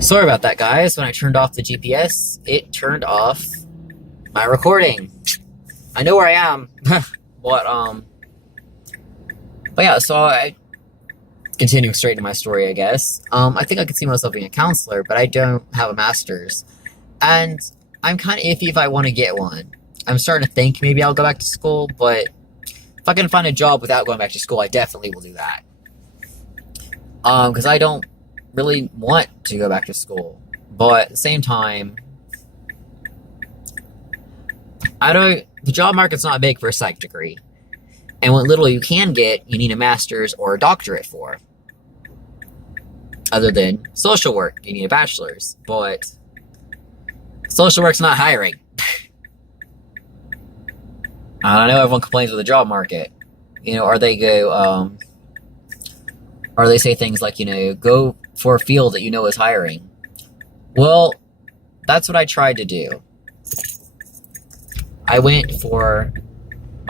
Sorry about that, guys. When I turned off the GPS, it turned off my recording. I know where I am, but but yeah. So I continuing straight to my story, I guess. I think I could see myself being a counselor, but I don't have a master's, and I'm kind of iffy if I want to get one. I'm starting to think maybe I'll go back to school, but if I can find a job without going back to school, I definitely will do that. Because I don't really want to go back to school, but at the same time, the job market's not big for a psych degree, and what little you can get, you need a master's or a doctorate for. Other than social work, you need a bachelor's, but social work's not hiring. I know everyone complains with the job market, or they say things like, go for a field that is hiring. Well, that's what I tried to do. My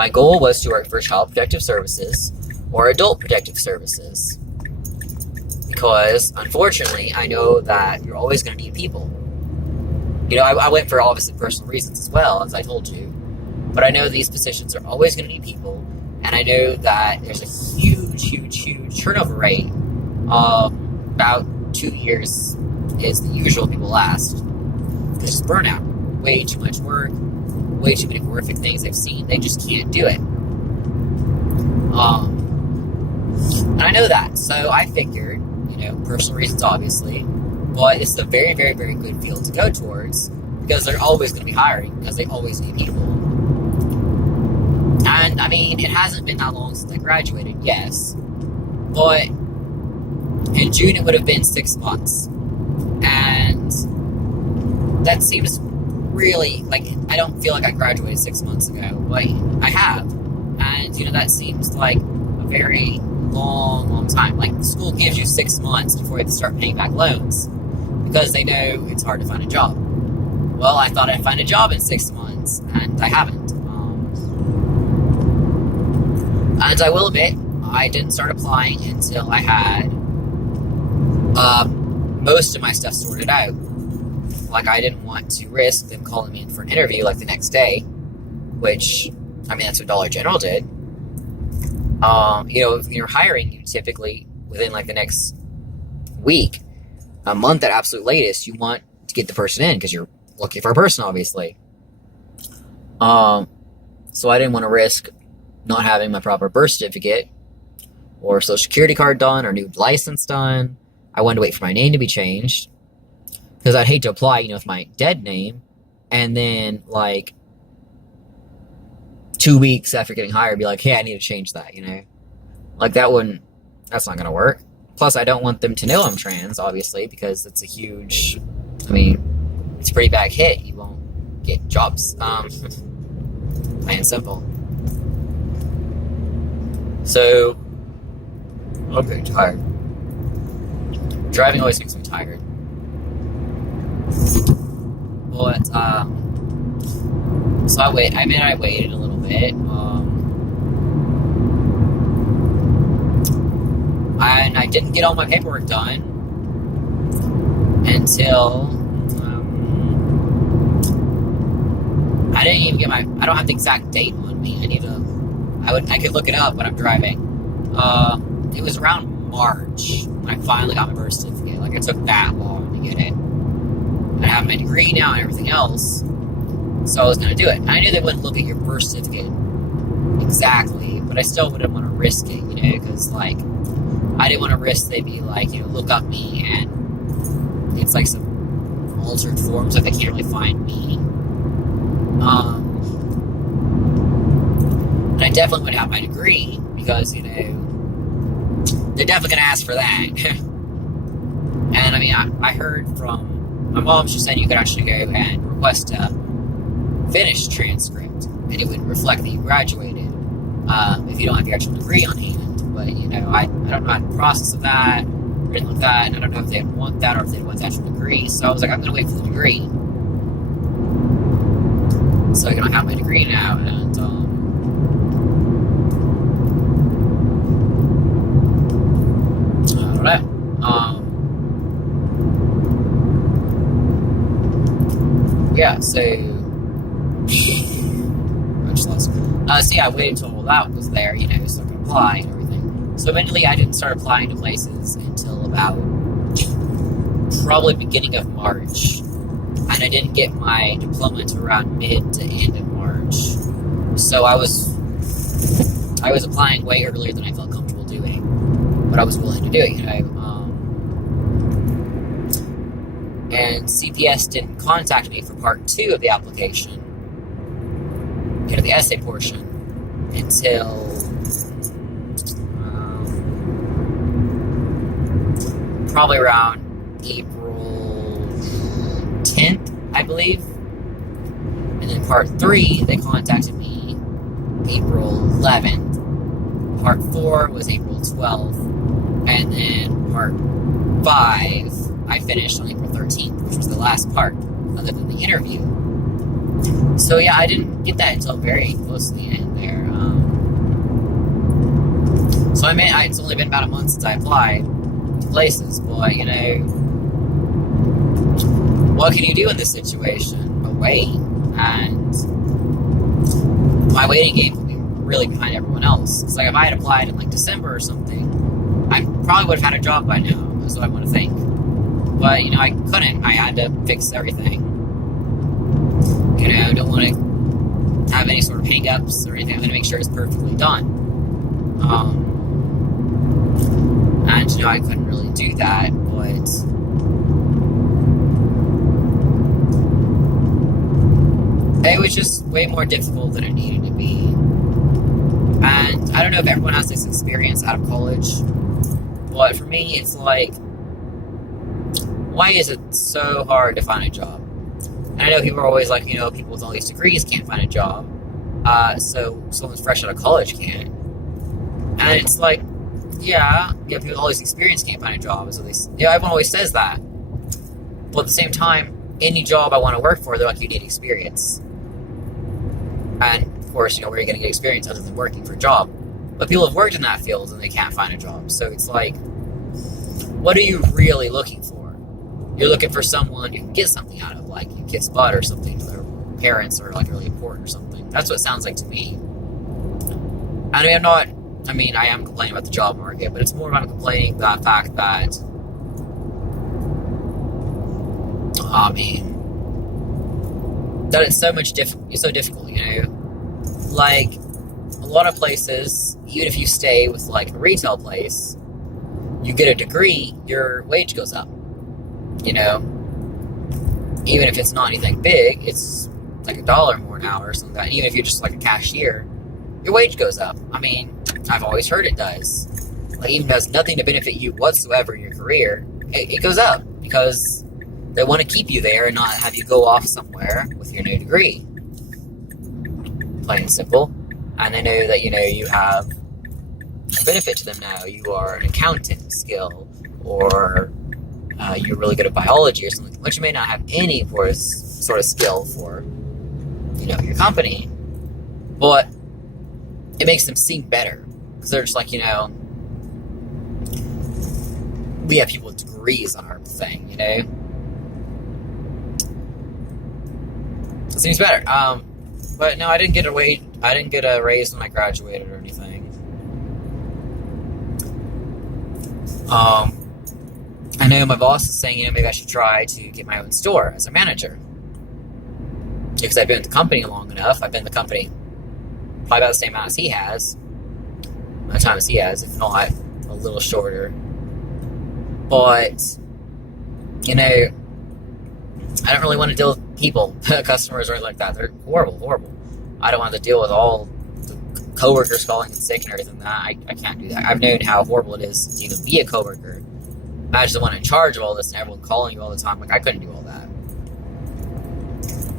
goal was to work for Child Protective Services or Adult Protective Services. Because, unfortunately, I know that you're always going to need people. I went for obviously personal reasons as well, as I told you. But I know these positions are always going to need people. And I know that there's a huge turnover rate of about 2 years is the usual people last. It's just burnout. Way too much work, way too many horrific things they've seen. They just can't do it. And I know that. So I figured, personal reasons obviously, but it's a very, very, very good field to go towards because they're always going to be hiring because they always need people. And, it hasn't been that long since I graduated, yes. But in June, it would have been 6 months. And that seems really, I don't feel like I graduated 6 months ago. But I have. And, that seems like a very long time. School gives you 6 months before you have to start paying back loans. Because they know it's hard to find a job. Well, I thought I'd find a job in 6 months, and I haven't. And I will admit, I didn't start applying until I had most of my stuff sorted out. I didn't want to risk them calling me in for an interview the next day, which, that's what Dollar General did. If you're hiring, you typically, within the next week, a month at absolute latest, you want to get the person in because you're looking for a person, obviously. So I didn't want to risk not having my proper birth certificate or social security card done or new license done. I wanted to wait for my name to be changed because I'd hate to apply, with my dead name and then 2 weeks after getting hired be like, hey, I need to change that, that's not going to work. Plus, I don't want them to know I'm trans, obviously, because it's a huge, it's a pretty bad hit. You won't get jobs. Plain and simple. So, I'm very tired. Driving always makes me tired. But, so I waited a little bit. And I didn't get all my paperwork done until, I didn't even get I don't have the exact date on me. I could look it up when I'm driving. It was around March when I finally got my birth certificate. It took that long to get it. I have my degree now and everything else, so I was going to do it. And I knew they wouldn't look at your birth certificate exactly, but I still wouldn't want to risk it, because, I didn't want to risk they'd be look up me and it's some altered forms, they can't really find me. And I definitely would have my degree because, they're definitely going to ask for that. And, I heard from my mom, she said you could actually go and request a finished transcript and it would reflect that you graduated if you don't have the actual degree on hand. But, I don't know how the process of that or anything like that, and I don't know if they'd want that or if they'd want the actual degree. So I was like, I'm going to wait for the degree. So I have my degree now, and I don't know. yeah, so I just lost. So yeah, I waited until all that was there, so I could apply and everything. So eventually I didn't start applying to places until about probably beginning of March. And I didn't get my diploma until around mid to end of March. So I was applying way earlier than I felt comfortable doing, but I was willing to do it, and CPS didn't contact me for part 2 of the application, the essay portion, until probably around April 10th, I believe. And then part 3, they contacted me April 11th. Part 4 was April 12th. And then part 5, I finished on April 13th, which was the last part, other than the interview. So yeah, I didn't get that until very close to the end there. So I mean, it's only been about a month since I applied to places, but what can you do in this situation but wait? And my waiting game would be really behind everyone else. It's like if I had applied in like December or something, I probably would have had a job by now, is what I want to think. But, I couldn't. I had to fix everything. Don't want to have any sort of hang-ups or anything. I'm going to make sure it's perfectly done. And, I couldn't really do that, but it was just way more difficult than it needed to be. And I don't know if everyone has this experience out of college, but for me, it's like, why is it so hard to find a job? And I know people are always like, people with all these degrees can't find a job, so someone fresh out of college can't. And it's like, yeah, people with all this experience can't find a job, so everyone always says that. But at the same time, any job I want to work for, they're like, you need experience. And, of course, where are you going to get experience other than working for a job? But people have worked in that field and they can't find a job. So it's like, what are you really looking for? You're looking for someone you can get something out of, like you kiss butt or something to their parents, or like really important or something. That's what it sounds like to me. And I am complaining about the job market, but it's more about complaining about the fact that, that it's so difficult, Like, a lot of places, even if you stay with like a retail place, you get a degree, your wage goes up. Even if it's not anything big, it's like $1 more an hour or something like that. Even if you're just like a cashier, your wage goes up. I've always heard it does. Like, even if it has nothing to benefit you whatsoever in your career, it goes up because they want to keep you there and not have you go off somewhere with your new degree. Plain and simple. And they know that, you have a benefit to them now. You are an accountant skill, or you're really good at biology or something, which you may not have any sort of skill for, your company. But it makes them seem better. Because they're just like, we have people with degrees on our thing, It seems better. But no, I didn't get a raise when I graduated or anything. I know my boss is saying, maybe I should try to get my own store as a manager. Because I've been at the company long enough. I've been at the company probably about the same amount as he has. Amount of time as he has, if not a little shorter. But, I don't really want to deal with people, customers or anything like that. They're horrible. I don't want to deal with all the coworkers calling in sick and everything. I can't do that. I've known how horrible it is to even be a coworker. Imagine the one in charge of all this and everyone calling you all the time. Like, I couldn't do all that.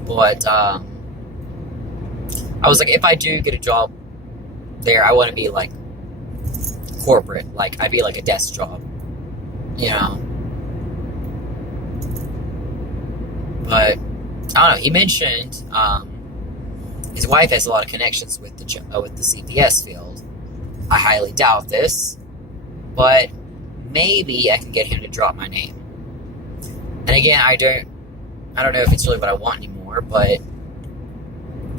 But, I was like, if I do get a job there, I want to be, like, corporate. Like, I'd be, like, a desk job. But, I don't know. He mentioned, his wife has a lot of connections with the CPS field. I highly doubt this. But maybe I can get him to drop my name. And again, I don't know if it's really what I want anymore. anymore, but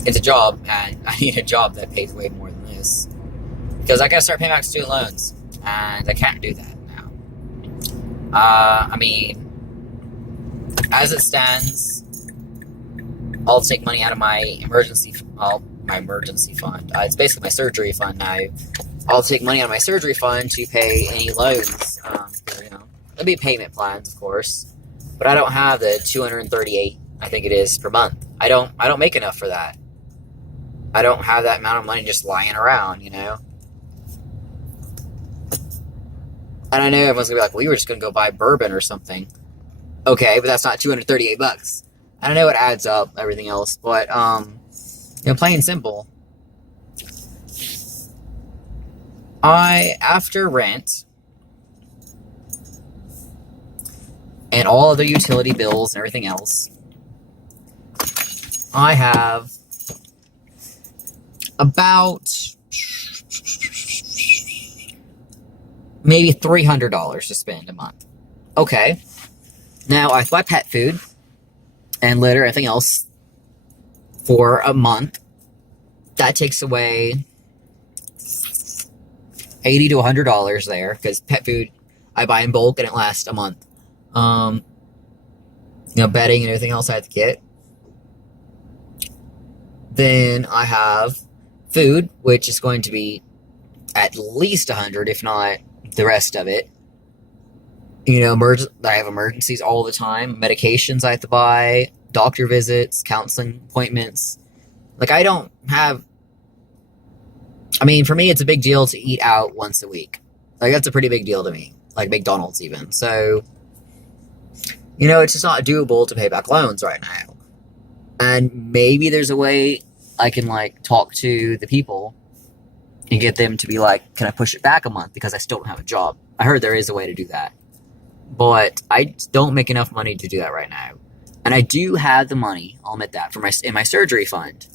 it's a job, and I need a job that pays way more than this. Because I gotta start paying back student loans, and I can't do that now. I mean, as it stands, I'll take money out of my emergency fund. It's basically my surgery fund now. I'll take money out of my surgery fund to pay any loans. There'll be payment plans, of course, but I don't have the $238, I think it is, per month. I don't make enough for that. I don't have that amount of money just lying around, And I know everyone's gonna be like, well, you were just gonna go buy bourbon or something. Okay, but that's not $238. And I know it adds up, everything else, but, plain and simple. After rent, and all other utility bills and everything else, I have about maybe $300 to spend a month. Okay. Now, I buy pet food and litter, everything else, for a month. That takes away $80 to $100 there, because pet food I buy in bulk and it lasts a month. Bedding and everything else I have to get. Then I have food, which is going to be at least $100, if not the rest of it. I have emergencies all the time. Medications I have to buy, doctor visits, counseling appointments. I don't have... for me, it's a big deal to eat out once a week. That's a pretty big deal to me. McDonald's even. So, it's just not doable to pay back loans right now. And maybe there's a way I can, talk to the people and get them to be can I push it back a month because I still don't have a job. I heard there is a way to do that. But I don't make enough money to do that right now. And I do have the money, I'll admit that, in my surgery fund.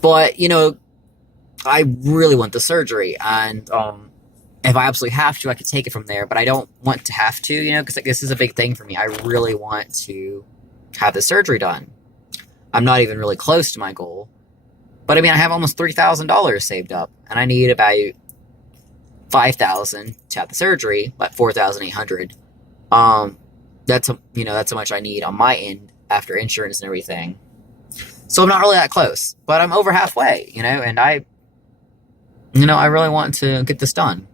But, I really want the surgery, and if I absolutely have to, I could take it from there, but I don't want to have to, because this is a big thing for me. I really want to have the surgery done. I'm not even really close to my goal, but I have almost $3,000 saved up, and I need about $5,000 to have the surgery, but $4,800. That's how much I need on my end after insurance and everything. So I'm not really that close, but I'm over halfway, and I really want to get this done.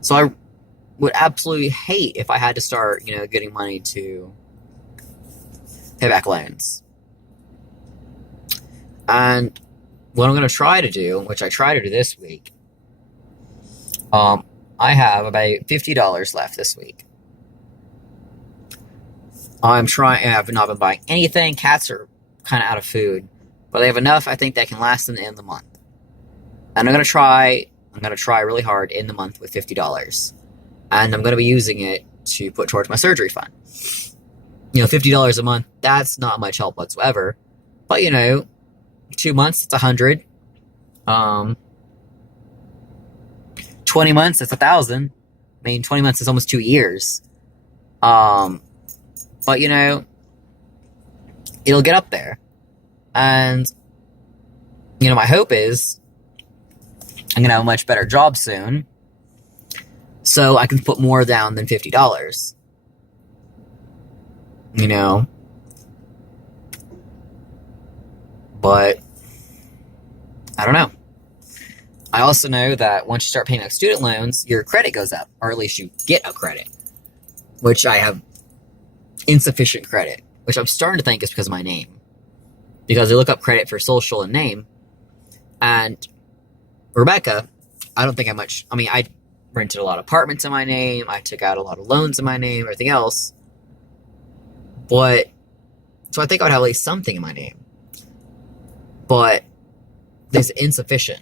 So I would absolutely hate if I had to start, getting money to pay back loans. And what I'm going to try to do, which I try to do this week, I have about $50 left this week. I've not been buying anything. Cats are kind of out of food, but they have enough, I think, that can last them the end of the month. And I'm going to try really hard in the month with $50. And I'm going to be using it to put towards my surgery fund. $50 a month, that's not much help whatsoever. But, 2 months, it's $100. 20 months, that's $1,000. 20 months is almost 2 years. But, it'll get up there. And, my hope is I'm going to have a much better job soon, so I can put more down than $50. But I don't know. I also know that once you start paying back student loans, your credit goes up, or at least you get a credit, which I have insufficient credit, which I'm starting to think is because of my name. Because they look up credit for social and name, and Rebecca, I don't think I much... I rented a lot of apartments in my name, I took out a lot of loans in my name, everything else. But, so I think I would have at least something in my name. But, it's insufficient.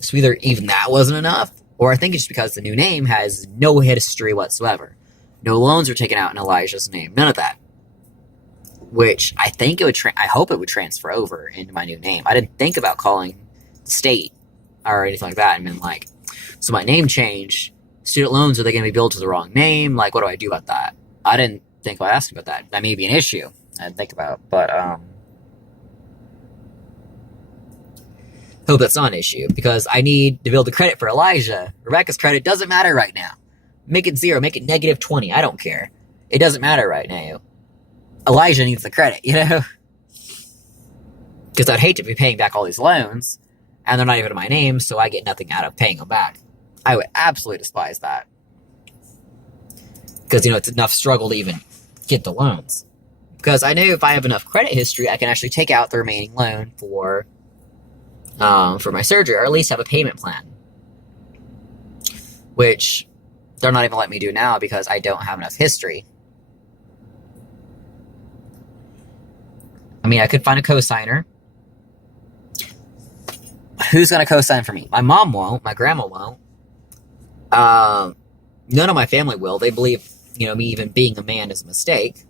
So either even that wasn't enough, or I think it's just because the new name has no history whatsoever. No loans were taken out in Elijah's name, none of that. Which I think it would, I hope it would transfer over into my new name. I didn't think about calling the state or anything like that, and been so my name changed, student loans, are they going to be billed to the wrong name? What do I do about that? I didn't think about asking about that. That may be an issue I'd think about, but hope that's not an issue because I need to build the credit for Elijah. Rebecca's credit doesn't matter right now. Make it 0, make it negative 20. I don't care. It doesn't matter right now. Elijah needs the credit, you know? Because I'd hate to be paying back all these loans, and they're not even in my name, so I get nothing out of paying them back. I would absolutely despise that. Because, it's enough struggle to even get the loans. Because I know if I have enough credit history, I can actually take out the remaining loan for my surgery, or at least have a payment plan. Which they're not even letting me do now because I don't have enough history. I mean, I could find a cosigner. Who's going to cosign for me? My mom won't. My grandma won't. None of my family will. They believe, me even being a man is a mistake.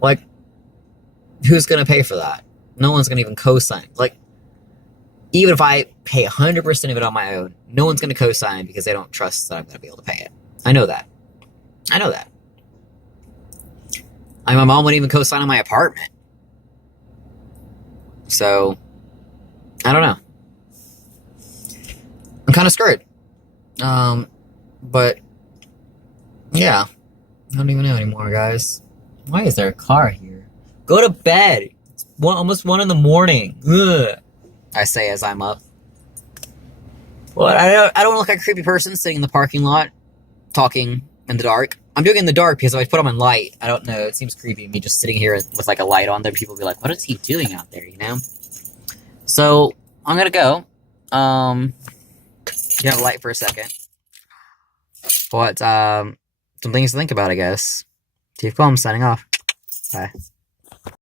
Like, who's going to pay for that? No one's going to even cosign. Like, even if I pay 100% of it on my own, no one's going to cosign because they don't trust that I'm going to be able to pay it. I know that. My mom wouldn't even co-sign on my apartment. So, I don't know. I'm kind of screwed. But, yeah. I don't even know anymore, guys. Why is there a car here? Go to bed. It's almost 1 in the morning. Ugh. I say as I'm up. Well, I don't look like a creepy person sitting in the parking lot talking in the dark. I'm doing it in the dark because if I put on my light, I don't know, it seems creepy me just sitting here with like a light on there. People will be like, what is he doing out there, So, I'm gonna go. Get a light for a second. But, some things to think about, I guess. Steve Plum signing off. Bye.